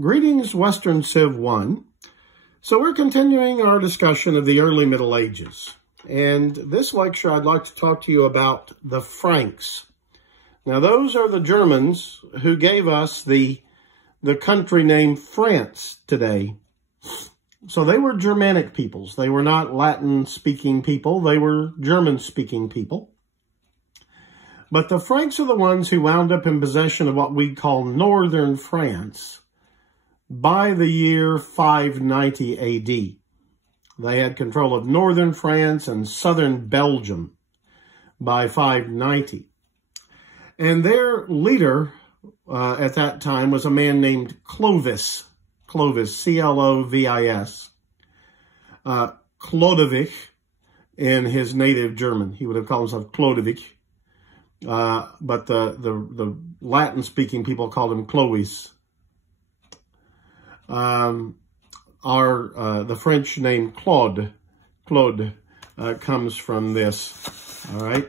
Greetings, Western Civ 1. So we're continuing our discussion of the early Middle Ages. And this lecture, I'd like to talk to you about the Franks. Now, those are the Germans who gave us the country name France today. So they were Germanic peoples. They were not Latin-speaking people. They were German-speaking people. But the Franks are the ones who wound up in possession of what we call northern France by the year 590 AD. They had control of northern France and southern Belgium by 590. And their leader at that time was a man named Clovis. Clovis, C-L-O-V-I-S. Chlodewig in his native German. He would have called himself Chlodewig. But the Latin-speaking people called him Clovis. The French name Claude comes from this, all right?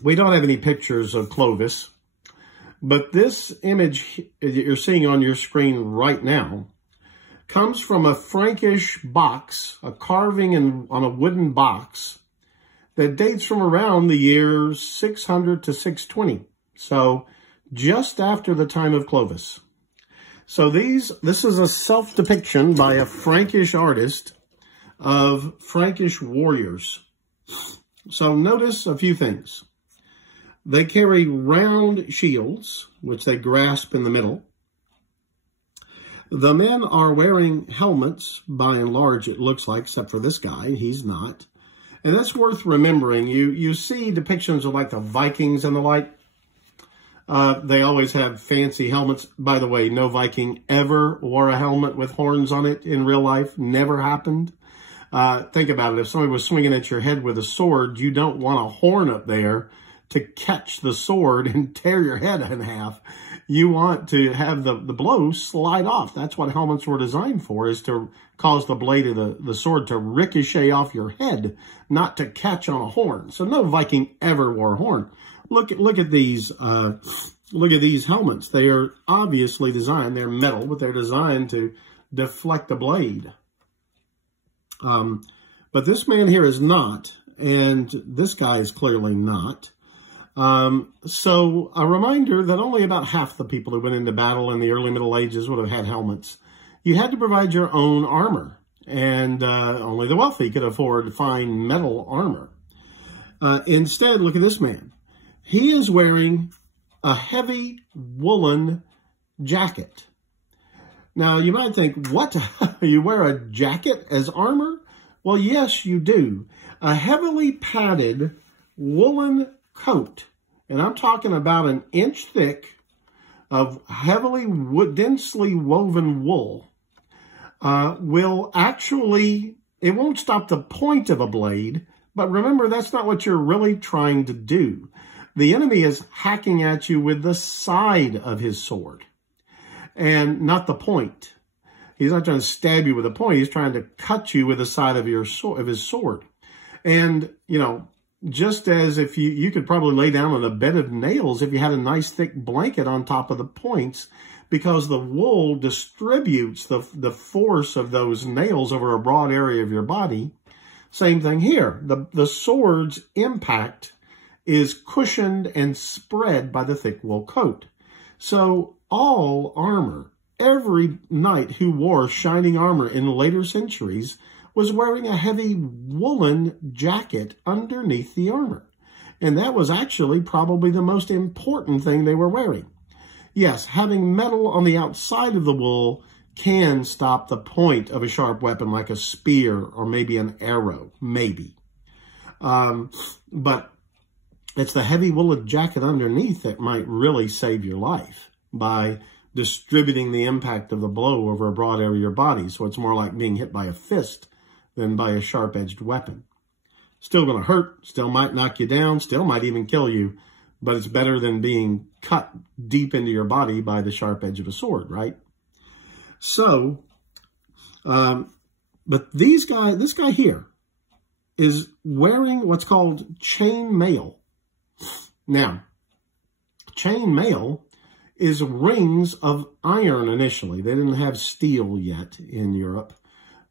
We don't have any pictures of Clovis, but this image that you're seeing on your screen right now comes from a Frankish box, a carving on a wooden box that dates from around the year 600 to 620, so just after the time of Clovis. So this is a self-depiction by a Frankish artist of Frankish warriors. So notice a few things. They carry round shields, which they grasp in the middle. The men are wearing helmets, by and large, it looks like, except for this guy. He's not. And that's worth remembering. You see depictions of like the Vikings and the like. They always have fancy helmets. By the way, no Viking ever wore a helmet with horns on it in real life. Never happened. Think about it. If somebody was swinging at your head with a sword, you don't want a horn up there to catch the sword and tear your head in half. You want to have the blow slide off. That's what helmets were designed for, is to cause the blade of the sword to ricochet off your head, not to catch on a horn. So no Viking ever wore a horn. Look at these helmets. They are obviously designed, they're metal, but they're designed to deflect the blade. But this man here is not, and this guy is clearly not. So a reminder that only about half the people who went into battle in the early Middle Ages would have had helmets. You had to provide your own armor, and only the wealthy could afford fine metal armor. Instead, look at this man. He is wearing a heavy woolen jacket. Now, you might think, what? You wear a jacket as armor? Well, yes, you do. A heavily padded woolen coat, and I'm talking about an inch thick of heavily densely woven wool, will actually, it won't stop the point of a blade, but remember, that's not what you're really trying to do. The enemy is hacking at you with the side of his sword and not the point. He's not trying to stab you with a point. He's trying to cut you with the side of his sword. And, you know, just as if you could probably lay down on a bed of nails if you had a nice thick blanket on top of the points, because the wool distributes the force of those nails over a broad area of your body. Same thing here. The sword's impact is cushioned and spread by the thick wool coat. So all armor, every knight who wore shining armor in later centuries was wearing a heavy woolen jacket underneath the armor. And that was actually probably the most important thing they were wearing. Yes, having metal on the outside of the wool can stop the point of a sharp weapon like a spear or maybe an arrow, maybe. But it's the heavy woolen jacket underneath that might really save your life by distributing the impact of the blow over a broad area of your body. So it's more like being hit by a fist than by a sharp-edged weapon. Still going to hurt, still might knock you down, still might even kill you, but it's better than being cut deep into your body by the sharp edge of a sword, right? So, but this guy here is wearing what's called chainmail. Now, chainmail is rings of iron initially. They didn't have steel yet in Europe.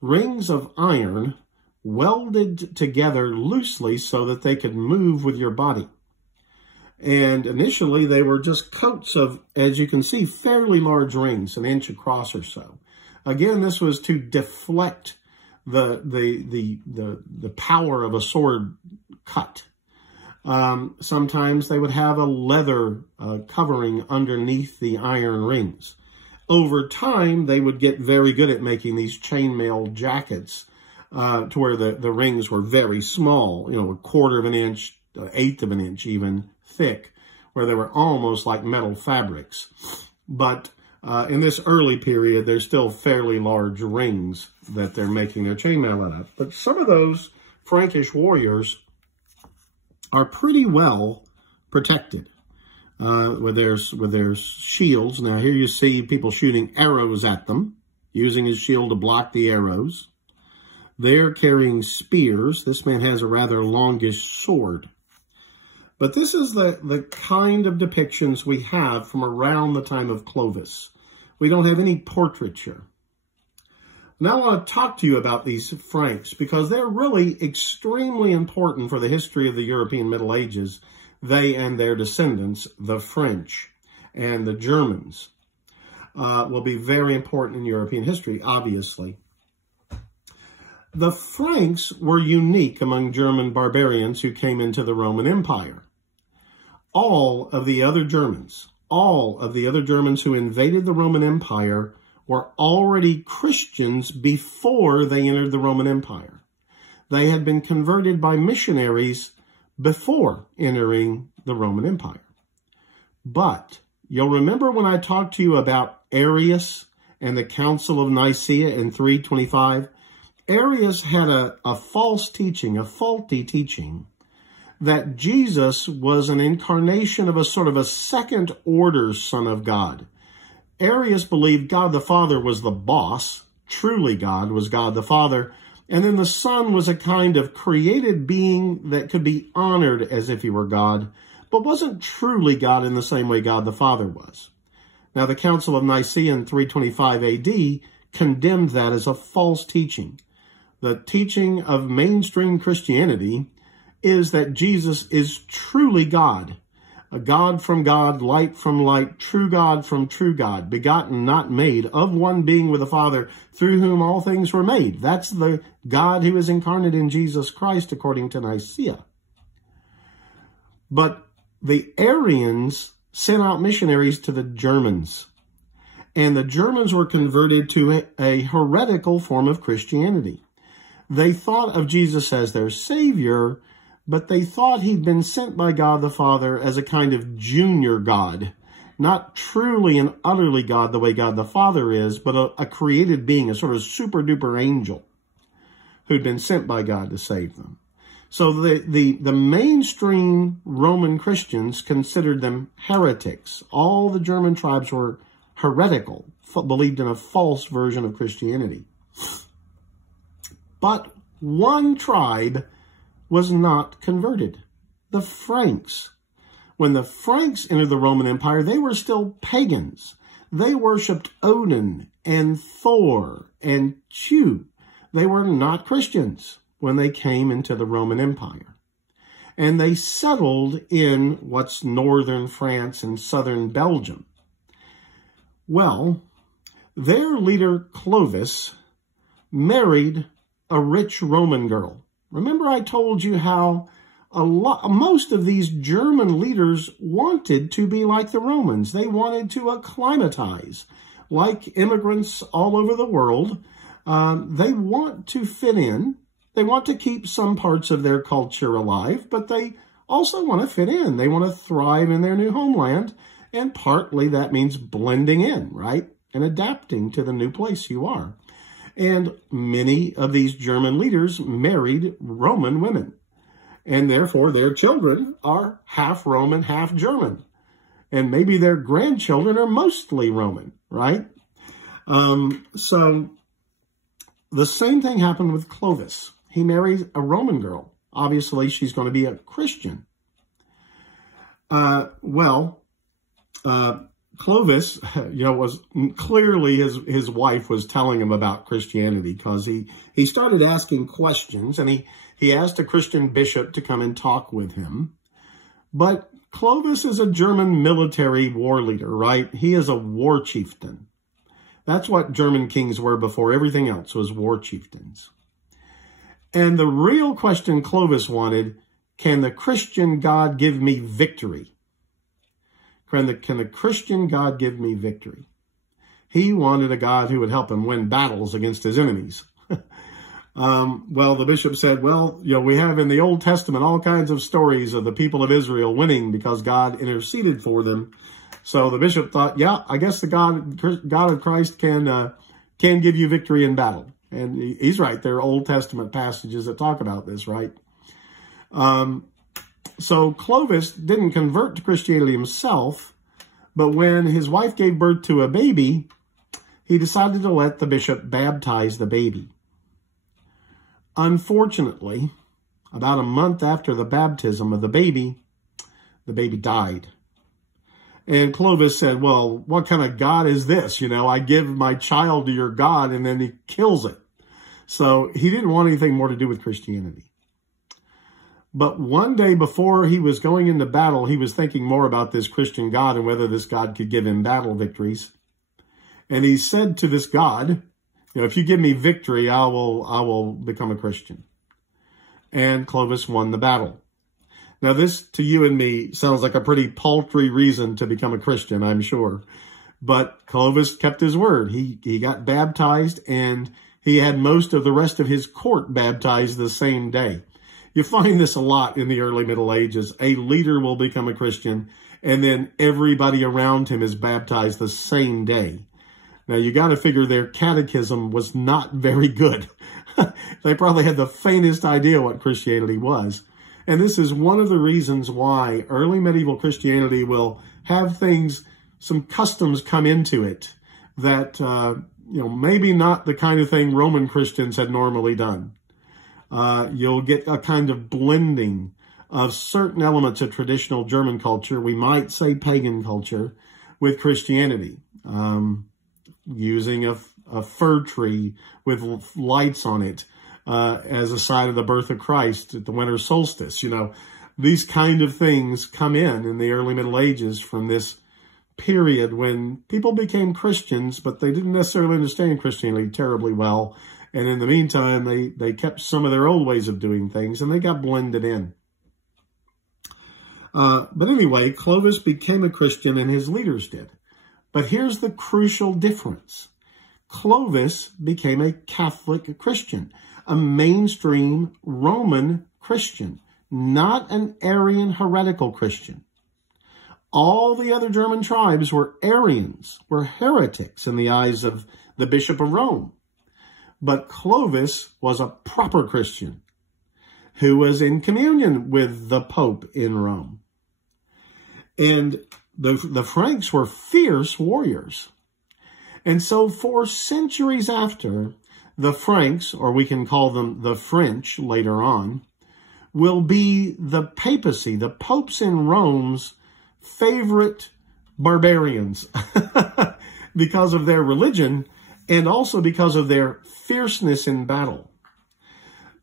Rings of iron welded together loosely so that they could move with your body. And initially, they were just coats of, as you can see, fairly large rings, an inch across or so. Again, this was to deflect the power of a sword cut. Sometimes they would have a leather covering underneath the iron rings. Over time, they would get very good at making these chainmail jackets to where the rings were very small, you know, a quarter of an inch, an eighth of an inch even thick, where they were almost like metal fabrics. But in this early period, there's still fairly large rings that they're making their chainmail out of. But some of those Frankish warriors are pretty well protected with their shields. Now here you see people shooting arrows at them, using his shield to block the arrows. They're carrying spears. This man has a rather longish sword. But this is the kind of depictions we have from around the time of Clovis. We don't have any portraiture. Now I want to talk to you about these Franks because they're really extremely important for the history of the European Middle Ages. They and their descendants, the French and the Germans, will be very important in European history, obviously. The Franks were unique among German barbarians who came into the Roman Empire. All of the other Germans who invaded the Roman Empire were already Christians before they entered the Roman Empire. They had been converted by missionaries before entering the Roman Empire. But you'll remember when I talked to you about Arius and the Council of Nicaea in 325? Arius had a false teaching, a faulty teaching, that Jesus was an incarnation of a sort of a second-order Son of God. Arius believed God the Father was the boss, truly God was God the Father, and then the Son was a kind of created being that could be honored as if he were God, but wasn't truly God in the same way God the Father was. Now, the Council of Nicaea in 325 AD condemned that as a false teaching. The teaching of mainstream Christianity is that Jesus is truly God, a God from God, light from light, true God from true God, begotten, not made, of one being with the Father, through whom all things were made. That's the God who is incarnate in Jesus Christ, according to Nicaea. But the Arians sent out missionaries to the Germans, and the Germans were converted to a heretical form of Christianity. They thought of Jesus as their Savior, but they thought he'd been sent by God the Father as a kind of junior God, not truly and utterly God the way God the Father is, but a created being, a sort of super-duper angel who'd been sent by God to save them. So the mainstream Roman Christians considered them heretics. All the German tribes were heretical, believed in a false version of Christianity. But one tribe was not converted, the Franks. When the Franks entered the Roman Empire, they were still pagans. They worshipped Odin and Thor and Chu. They were not Christians when they came into the Roman Empire. And they settled in what's northern France and southern Belgium. Well, their leader Clovis married a rich Roman girl. Remember I told you how most of these German leaders wanted to be like the Romans. They wanted to acclimatize. Like immigrants all over the world, they want to fit in. They want to keep some parts of their culture alive, but they also want to fit in. They want to thrive in their new homeland, and partly that means blending in, right? And adapting to the new place you are. And many of these German leaders married Roman women. And therefore, their children are half Roman, half German. And maybe their grandchildren are mostly Roman, right? So the same thing happened with Clovis. He married a Roman girl. Obviously, she's going to be a Christian. Clovis, was clearly his wife was telling him about Christianity, because he started asking questions, and he asked a Christian bishop to come and talk with him. But Clovis is a German military war leader, right? He is a war chieftain. That's what German kings were before everything else was war chieftains. And the real question Clovis wanted, can the Christian God give me victory? Can the Christian God give me victory? He wanted a God who would help him win battles against his enemies. Well, the bishop said, well, we have in the Old Testament all kinds of stories of the people of Israel winning because God interceded for them. So the bishop thought, yeah, I guess the God of Christ can give you victory in battle. And he's right. There are Old Testament passages that talk about this, right? So Clovis didn't convert to Christianity himself, but when his wife gave birth to a baby, he decided to let the bishop baptize the baby. Unfortunately, about a month after the baptism of the baby died. And Clovis said, well, what kind of God is this? I give my child to your God, and then he kills it. So he didn't want anything more to do with Christianity. But one day before he was going into battle, he was thinking more about this Christian God and whether this God could give him battle victories. And he said to this God, if you give me victory, I will become a Christian. And Clovis won the battle. Now, this to you and me sounds like a pretty paltry reason to become a Christian, I'm sure. But Clovis kept his word. He got baptized, and he had most of the rest of his court baptized the same day. You find this a lot in the early Middle Ages. A leader will become a Christian, and then everybody around him is baptized the same day. Now, you got to figure their catechism was not very good. They probably had the faintest idea what Christianity was. And this is one of the reasons why early medieval Christianity will have some customs come into it that, maybe not the kind of thing Roman Christians had normally done. You'll get a kind of blending of certain elements of traditional German culture, we might say pagan culture, with Christianity. Using a fir tree with lights on it as a sign of the birth of Christ at the winter solstice. These kind of things come in the early Middle Ages from this period when people became Christians, but they didn't necessarily understand Christianity terribly well. And in the meantime, they kept some of their old ways of doing things, and they got blended in. But anyway, Clovis became a Christian, and his leaders did. But here's the crucial difference. Clovis became a Catholic Christian, a mainstream Roman Christian, not an Arian heretical Christian. All the other German tribes were Arians, were heretics in the eyes of the Bishop of Rome. But Clovis was a proper Christian who was in communion with the Pope in Rome. And the Franks were fierce warriors. And so for centuries after, the Franks, or we can call them the French later on, will be the papacy, the popes in Rome's favorite barbarians because of their religion and also because of their fierceness in battle.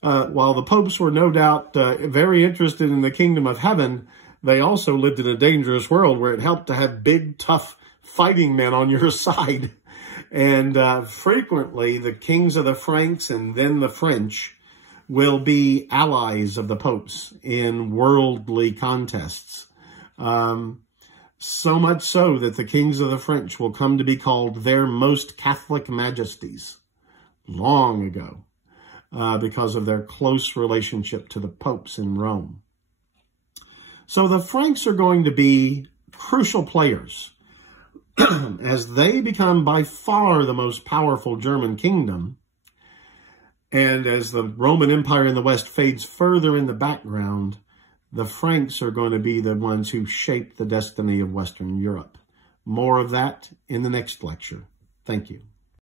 While the popes were no doubt very interested in the kingdom of heaven, they also lived in a dangerous world where it helped to have big, tough fighting men on your side. And frequently, the kings of the Franks and then the French will be allies of the popes in worldly contests. So much so that the kings of the French will come to be called their most Catholic majesties long ago because of their close relationship to the popes in Rome. So the Franks are going to be crucial players as they become by far the most powerful German kingdom. And as the Roman Empire in the West fades further in the background, the Franks are going to be the ones who shape the destiny of Western Europe. More of that in the next lecture. Thank you.